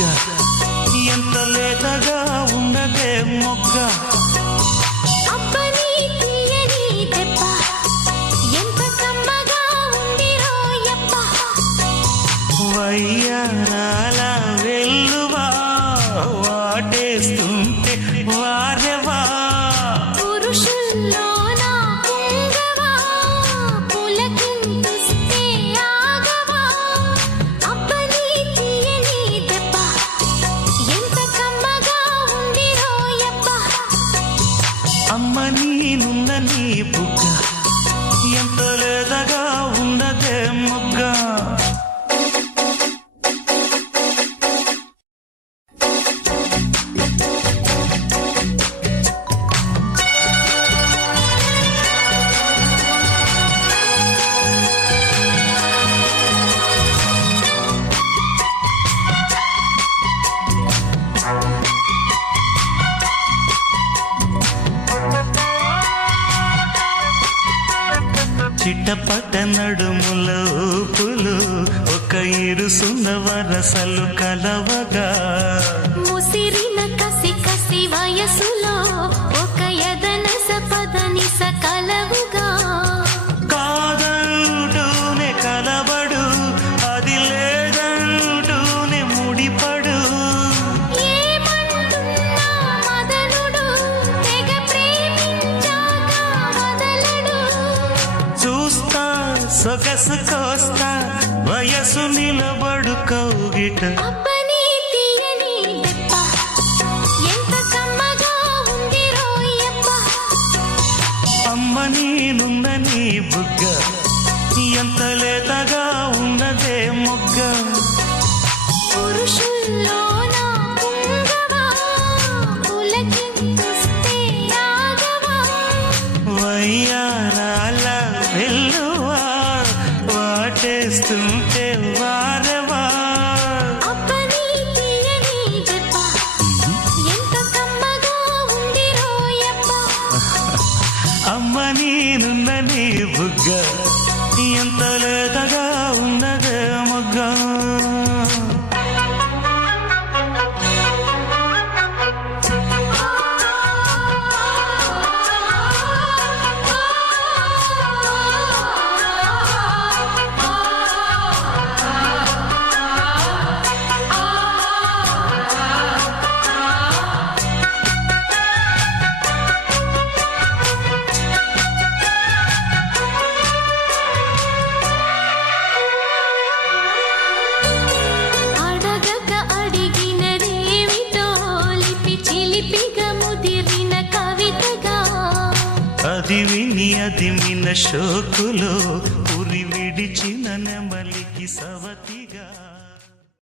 బుగ్గ ఎంత లేతగా ఉన్నదే మొగ్గ వయ్యారాల వెల్లువా వాటేస్తుంటే వారెవా పురుషుల్లోనా పొంగవా పులకింతుస్తే ఆగవా అబ్బని తీయని దెబ్బ ఎంత కమ్మగా ఉంది రోయప్ప అమ్మ నీనున్న నీ బుగ్గ ఎంత లేదగా ఉన్నదే మొగ్గ చిట్టపట నడుముల ఊపులు ఒక ఇరుసున్న వరసలు కలవగా ముసిరిన కసి కసి వయసులో ఒక యదనస పదనిస కలవుగా కాదంటూనే కలబడు అది లేదంటూనే ముడిపడు ఏమంటున్నా మదనుడు తెగ ప్రేమించాక వదలడు చూస్తా సొగసు కోస్తా వయసు నిలబడు కౌగిట అబ్బని తీయని దెబ్బ ఎంత కమ్మగా ఉంది రోయప్ప అమ్మ నీనున్న నీ బుగ్గ ఎంత లేతగా ఉన్నదే మొగ్గ పురుషుల్లోనా పొంగవా పులకింతుస్తే ఆగవా వయ్యారాల వెల్లువా వాటేస్తుంటే వారెవా అబ్బని తీయని దెబ్బ ఎంత కమ్మగా ఉంది రోయప్ప అమ్మ నీనున్న నీ బుగ్గ ఎంత లేతగా ఉన్నదే మొగ్గ అడగక అడిగినదేమిటో లిపి చిలిపిగా ముదిరిన కవితగా అది విని అది మిన షోకులో ఉరి విడిచిన నెమలికి సవతిగా